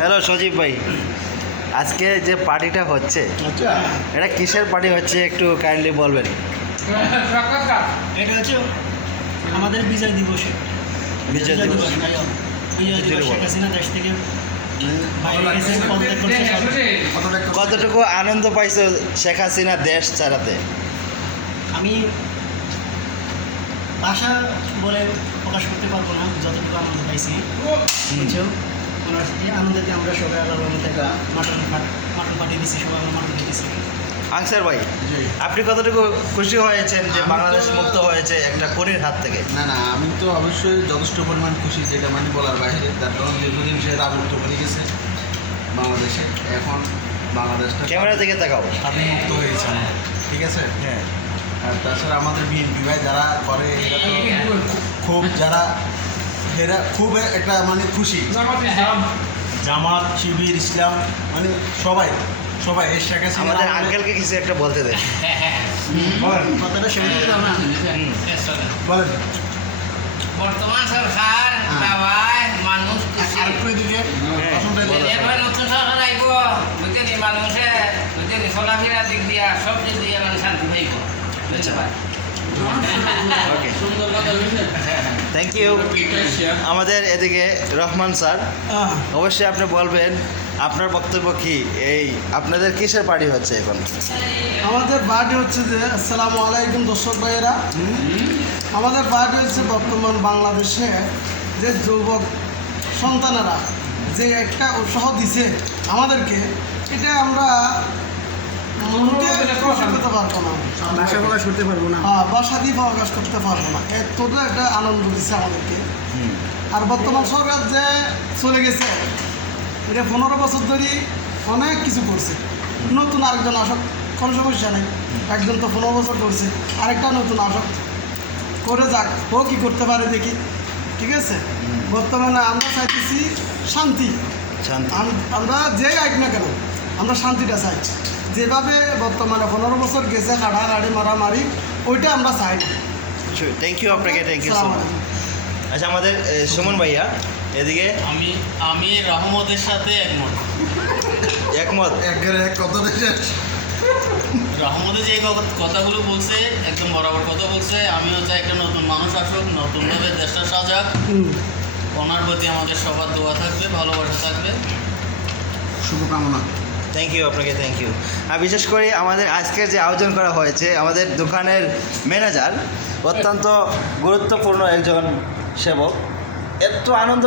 Hello সজীব ভাই, আজকে যে পার্টিটা হচ্ছে এটা কিসের পার্টি হচ্ছে একটু কাইন্ডলি বলবেন? এটা হচ্ছে আমাদের বিজয় দিবসে বিজয় দিবস। বিজয় দিবস শেখ হাসিনা দেশ থেকে বাইরে গেছে, পদত্যাগ করছে সব। কতটুকু আনন্দ পাইছো শেখ হাসিনা দেশ ছাড়াতে? আমি ভাষা বলে প্রকাশ করতে পারবো না যতটুকু আনন্দ পাইছি। বুঝছো, ওনার এই আনন্দেতে আমরা সবাই আলাদা থেকে মাটন পাঠিয়ে দিচ্ছি, সবাই আমরা মাটন দিয়েছি। আনসার ভাই, আপনি কতটুকু খুশি হয়েছেন যে বাংলাদেশ মুক্ত হয়েছে একটা খুনির হাত থেকে? না, আমি তো অবশ্যই যথেষ্ট পরিমাণ খুশি, যেটা মানে বলার বাইরে। তার কারণ দীর্ঘদিন সে রাজত্ব করে গেছে বাংলাদেশে, এখন বাংলাদেশটা ক্যামেরা দিকে তাকাও। স্বাধীন মুক্ত হয়েছে আমাদের, ঠিক আছে। হ্যাঁ, আর তাছাড়া আমাদের বিএনপি ভাই যারা করে এরা তো খুব এরা খুব একটা মানে খুশি। জামাত, শিবির, ইসলাম মানে সবাই এর শেখ হাসিনা আমাদের আঙ্কেলকে কিছু একটা বলতে দেন। কথাটা শুনে দিলাম না। বলেন। বর্তমান সরকার দেওয়ায় মানুষ আরেকটু এদিকে এবার নতুন সরকার আইব, বুঝছেন, মানুষে বুঝছেন চলাফেরা দিক দিয়া সব দিক দিয়ে মানে শান্তি পাইব, বুঝতে পারে। Thank you. আমাদের এদিকে রহমান স্যার, অবশ্যই আপনি বলবেন আপনার বক্তব্য কি, এই আপনাদের কিসের পার্টি হচ্ছে এখন? আমাদের পার্টি হচ্ছে যে, আসসালামু আলাইকুম দর্শক ভাইয়েরা, আমাদের পার্টি হচ্ছে বর্তমান বাংলাদেশে যে যুবক সন্তানেরা যে একটা উৎসাহ দিছে আমাদেরকে, এটা আমরা মুখে প্রকাশ করতে পারবো না, ভাষা প্রকাশ করতে পারবো না। বাসা দিয়ে প্রকাশ করতে পারবো না, এতটা একটা আনন্দ দিচ্ছে আমাদেরকে। আর বর্তমান সরকার যে চলে গেছে, এটা 15 বছর ধরে অনেক কিছু করছে। নতুন আরেকজন আসক, কোনো সমস্যা নেই। একজন তো 15 বছর করছে, আরেকটা নতুন আসক, করে যাক, ও কী করতে পারে দেখি, ঠিক আছে। বর্তমানে আমরা চাইতেছি শান্তি। আমরা যে আইক না কেন, আমরা শান্তিটা চাই। যেভাবে বর্তমানে 15 বছর গেছে কাড়াকাড়ি মারামারি, ওইটা আমরা চাই না। থ্যাংক ইউ আপনাকে, থ্যাংক ইউ সো মাচ। আচ্ছা, আমাদের সুমন ভাইয়া এদিকে। আমি রহমতের সাথে একমত। এক কথাটা শেষ। রহমতে যে কথাগুলো বলছে একদম বরাবর কথা বলছে। আমিও চাই একটা নতুন মানুষ আসুক, নতুনভাবে দেশটা সাজাক। ওনার প্রতি আমাদের সবার দোয়া থাকবে, ভালোবাসা থাকবে। শুভকামনা। থ্যাংক ইউ আপনাকে, থ্যাংক ইউ। আর বিশেষ করে আমাদের আজকের যে আয়োজন করা হয়েছে, আমাদের দোকানের ম্যানেজার অত্যন্ত গুরুত্বপূর্ণ একজন সেবক, এত আনন্দ